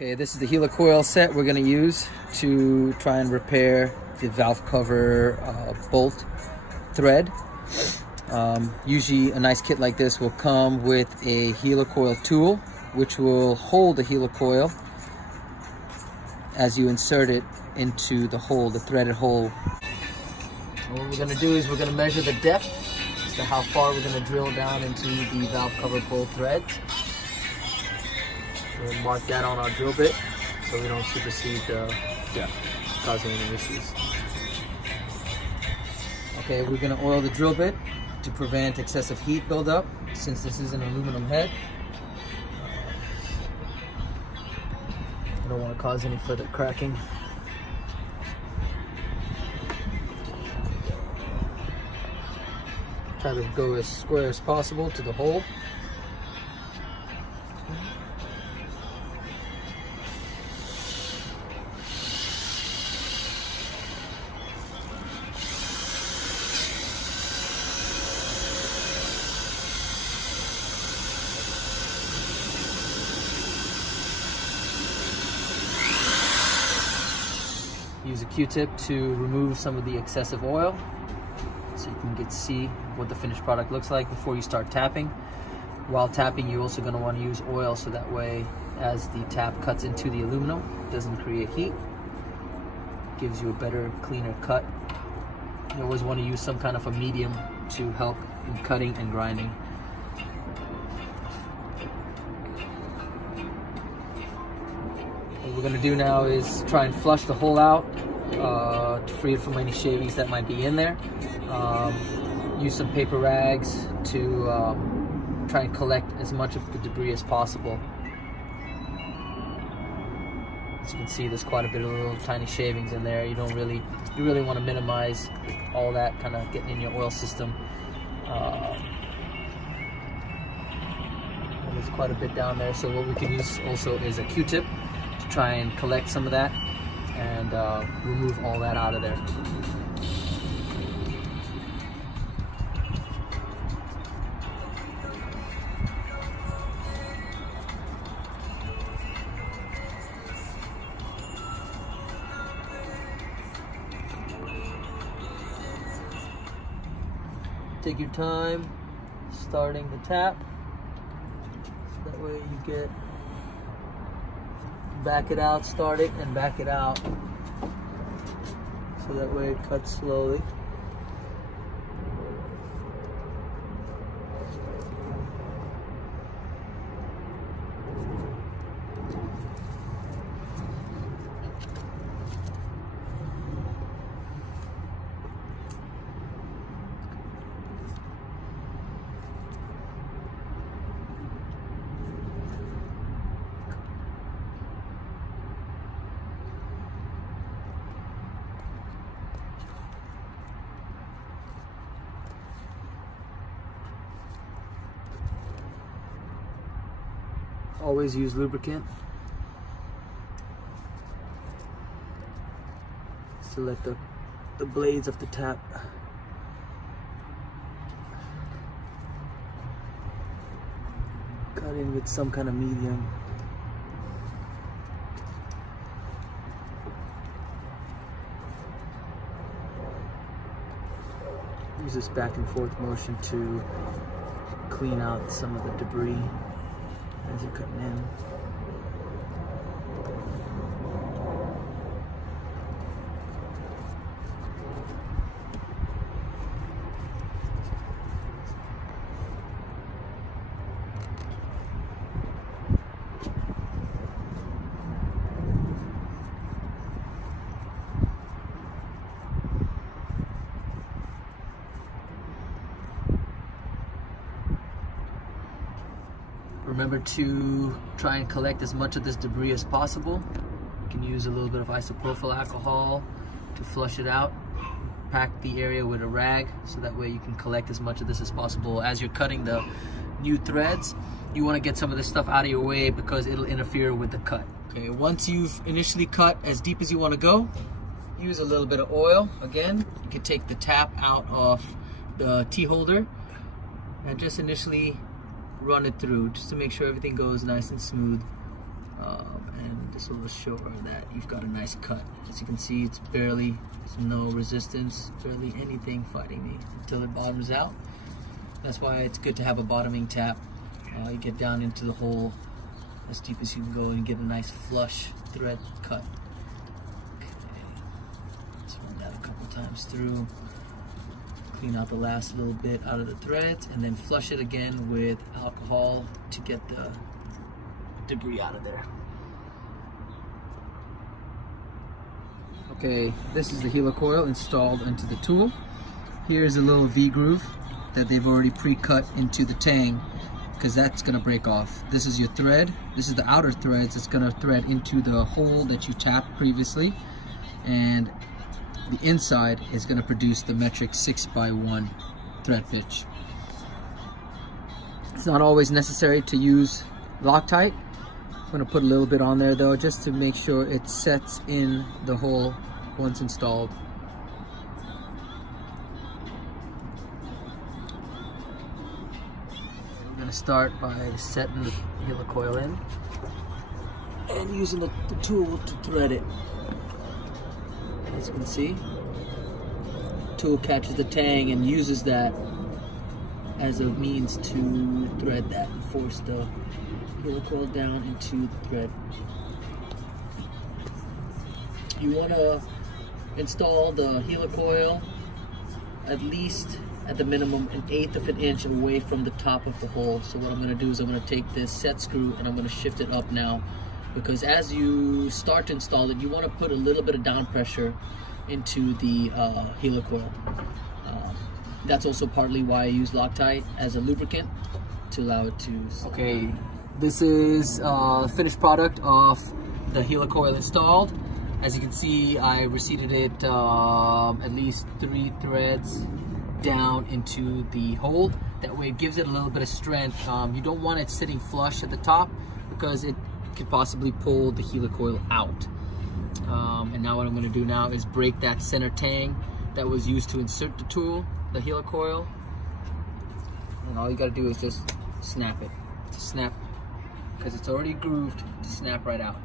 Okay, this is the Helicoil set we're going to use to try and repair the valve cover bolt thread. Usually a nice kit like this will come with a Helicoil tool, which will hold the Helicoil as you insert it into the hole, the threaded hole. And what we're going to do is we're going to measure the depth as to how far we're going to drill down into the valve cover bolt threads. We'll mark that on our drill bit so we don't supersede the depth, causing any issues. Okay, we're going to oil the drill bit to prevent excessive heat buildup, since this is an aluminum head. I don't want to cause any further cracking. Try to go as square as possible to the hole. Use a Q-tip to remove some of the excessive oil so you can see what the finished product looks like before you start tapping. While tapping, you're also going to want to use oil so that way as the tap cuts into the aluminum, it doesn't create heat. Gives you a better, cleaner cut. You always want to use some kind of a medium to help in cutting and grinding. What we're going to do now is try and flush the hole out to free it from any shavings that might be in there. Use some paper rags to try and collect as much of the debris as possible. As you can see, there's quite a bit of little tiny shavings in there. You really want to minimize all that kind of getting in your oil system. And there's quite a bit down there, so what we can use also is a Q-tip to try and collect some of that and remove all that out of there. Take your time starting the tap, so that way you get back it out, start it and back it out, so that way it cuts slowly. Always use lubricant to let the blades of the tap cut in with some kind of medium. Use this back and forth motion to clean out some of the debris as you're cutting in. Remember to try and collect as much of this debris as possible. You can use a little bit of isopropyl alcohol to flush it out. Pack the area with a rag so that way you can collect as much of this as possible. As you're cutting the new threads, you want to get some of this stuff out of your way because it'll interfere with the cut. Okay, once you've initially cut as deep as you want to go, use a little bit of oil. Again, you can take the tap out of the T-holder and just initially run it through just to make sure everything goes nice and smooth, and this will assure that you've got a nice cut. As you can see, it's barely, there's no resistance, barely anything fighting me until it bottoms out. That's why it's good to have a bottoming tap. You get down into the hole as deep as you can go and get a nice flush thread cut. Okay, let's run that a couple times through. Clean out the last little bit out of the threads and then flush it again with alcohol to get the debris out of there. Okay, this is the helicoil installed into the tool. Here's a little V-groove that they've already pre-cut into the tang because that's gonna break off. This is your thread. This is the outer threads that's gonna thread into the hole that you tapped previously, and the inside is gonna produce the metric 6x1 thread pitch. It's not always necessary to use Loctite. I'm gonna put a little bit on there though, just to make sure it sets in the hole once installed. I'm gonna start by setting the helicoil in and using the tool to thread it. As you can see, the tool catches the tang and uses that as a means to thread that and force the helicoil down into the thread. You want to install the helicoil at least, at the minimum, 1/8 of an inch away from the top of the hole. So what I'm going to do is I'm going to take this set screw and I'm going to shift it up now, because as you start to install it, you want to put a little bit of down pressure into the helicoil. That's also partly why I use Loctite as a lubricant to allow it to. Okay, this is the finished product of the helicoil installed. As you can see, I receded it at least 3 threads down into the hole. That way it gives it a little bit of strength. You don't want it sitting flush at the top because it could possibly pull the helicoil out. And now what I'm going to do now is break that center tang that was used to insert the tool, the helicoil. And all you got to do is just snap it. To snap, because it's already grooved, to snap right out.